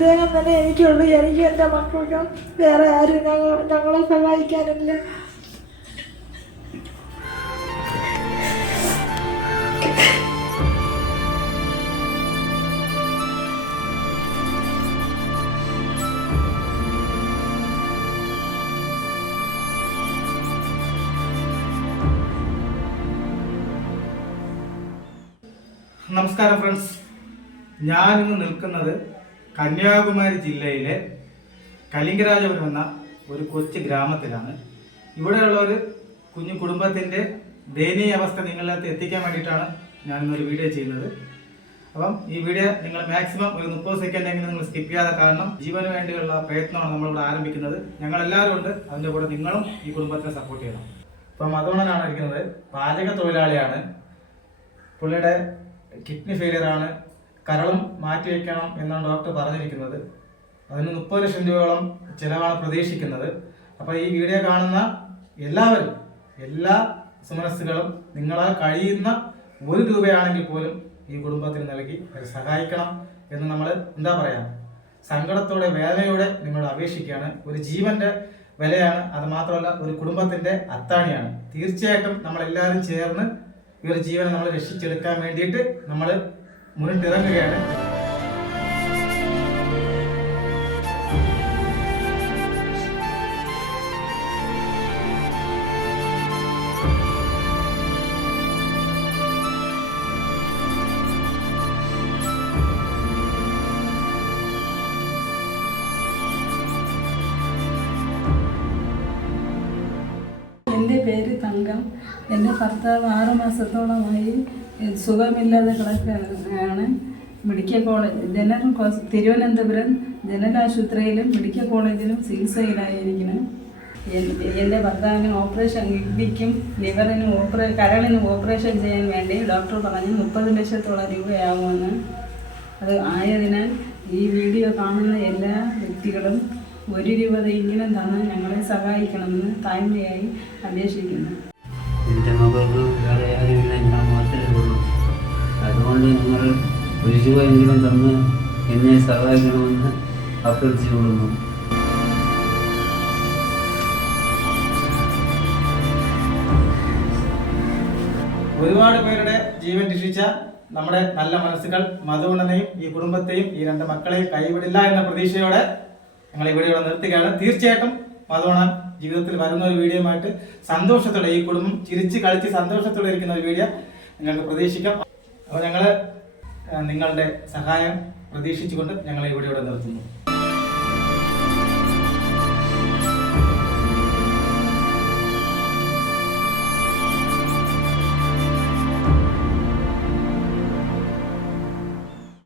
അദ്ദേഹം തന്നെ എനിക്കുള്ളൂ. എനിക്ക് എന്റെ മക്കൾക്കും വേറെ ആരും ഞങ്ങൾ ഞങ്ങളെ സഹായിക്കാനില്ല. നമസ്കാരം ഫ്രണ്ട്സ്. ഞാനിന്ന് നിൽക്കുന്നത് കന്യാകുമാരി ജില്ലയിലെ കലിംഗരാജപുരം എന്ന ഒരു കൊച്ചു ഗ്രാമത്തിലാണ്. ഇവിടെയുള്ള ഒരു കുഞ്ഞു കുടുംബത്തിന്റെ ദയനീയ അവസ്ഥ നിങ്ങളിലേക്ക് എത്തിക്കാൻ വേണ്ടിയിട്ടാണ് ഞാനിന്നൊരു വീഡിയോ ചെയ്യുന്നത്. അപ്പം ഈ വീഡിയോ നിങ്ങൾ മാക്സിമം ഒരു മുപ്പത് സെക്കൻഡ് എങ്കിലും നിങ്ങൾ സ്കിപ്പ് ചെയ്യാതെ കാരണം ജീവന് വേണ്ടിയുള്ള പ്രയത്നമാണ് നമ്മളിവിടെ ആരംഭിക്കുന്നത്. ഞങ്ങളെല്ലാവരും ഉണ്ട്. അതിന്റെ കൂടെ നിങ്ങളും ഈ കുടുംബത്തിനെ സപ്പോർട്ട് ചെയ്യണം. അപ്പം അതുകൊണ്ടാണ് ഇരിക്കുന്നത്. പാചക തൊഴിലാളിയാണ്. പുള്ളിയുടെ കിഡ്നി ഫെയിലിയർ ആണ്. കരളും മാറ്റി വെക്കണം എന്നാണ് ഡോക്ടർ പറഞ്ഞിരിക്കുന്നത്. അതിന് മുപ്പത് ലക്ഷം രൂപയോളം ചിലവാണ് പ്രതീക്ഷിക്കുന്നത്. അപ്പോൾ ഈ വീഡിയോ കാണുന്ന എല്ലാവരും എല്ലാ സുമനസ്സുകളും നിങ്ങളാൽ കഴിയുന്ന ഒരു രൂപയാണെങ്കിൽ പോലും ഈ കുടുംബത്തിന് നൽകി അവരെ സഹായിക്കണം എന്ന് നമ്മൾ എന്താ പറയാ സങ്കടത്തോടെ വേദനയോടെ നിങ്ങൾ അപേക്ഷിക്കുകയാണ്. ഒരു ജീവന്റെ വിലയാണ് അത് മാത്രമല്ല ഒരു കുടുംബത്തിന്റെ അത്താണിയാണ്. തീർച്ചയായിട്ടും നമ്മളെല്ലാവരും ചേർന്ന് ഈ ഒരു ജീവനെ നമ്മൾ രക്ഷിച്ചെടുക്കാൻ വേണ്ടിയിട്ട് നമ്മൾ മുന്നിട്ടിറങ്ങുകയാണ് എന്റെ തങ്കം എന്റെ ഭർത്താവ് ആറ് മാസത്തോളമായി സുഖമില്ലാതെ കിടക്കുകയാണ്. Medical college general Thiruvananthapuram general ആശുപത്രിയിലും മെഡിക്കൽ കോളേജിലും ചികിത്സയിലായിരിക്കുന്നു. എൻ- എന്റെ ഭർത്താവിന് ഓപ്പറേഷൻ കിഡ്നിക്കും ലിവറിനും ഓപ്പറേ കരളിനും ഓപ്പറേഷൻ ചെയ്യാൻ വേണ്ടി ഡോക്ടർ പറഞ്ഞു മുപ്പത് ലക്ഷത്തോളം രൂപയാകുമെന്ന്. അത് ആയതിനാൽ ഈ വീഡിയോ കാണുന്ന എല്ലാ വ്യക്തികളും ഒരു രൂപതെങ്കിലും തന്ന് ഞങ്ങളെ സഹായിക്കണമെന്ന് താഴ്മയായി അപേക്ഷിക്കുന്നു. മകൾക്ക് വേറെ ആരുമില്ല ഞാൻ മാത്രമേ ഉള്ളൂ. അതുകൊണ്ട് നിങ്ങൾ ഒരു രൂപയെങ്കിലും തന്ന് എന്നെ സഹായിക്കണമെന്ന് അഭ്യർത്ഥിച്ചുകൊള്ളുന്നു. ഒരുപാട് പേരുടെ ജീവൻ രക്ഷിച്ച നമ്മുടെ നല്ല മനസ്സുകൾ മധുവണ്ണനെയും ഈ കുടുംബത്തെയും ഈ രണ്ട് മക്കളെയും കൈവിടില്ല എന്ന പ്രതീക്ഷയോടെ ഞങ്ങൾ ഇവിടെ നിർത്തുകയാണ്. തീർച്ചയായിട്ടും മധുവണ്ണൻ ജീവിതത്തിൽ വരുന്ന ഒരു വീഡിയോ ആയിട്ട് സന്തോഷത്തോടെ ഈ കുടുംബം ചിരിച്ച് കളിച്ച് സന്തോഷത്തോടെ ഇരിക്കുന്ന ഒരു വീഡിയോ നിങ്ങൾക്ക് പ്രതീക്ഷിക്കാം. അപ്പോൾ ഞങ്ങൾ നിങ്ങളുടെ സഹായം പ്രതീക്ഷിച്ചുകൊണ്ട് ഞങ്ങൾ ഇവിടെ നിർത്തുന്നു.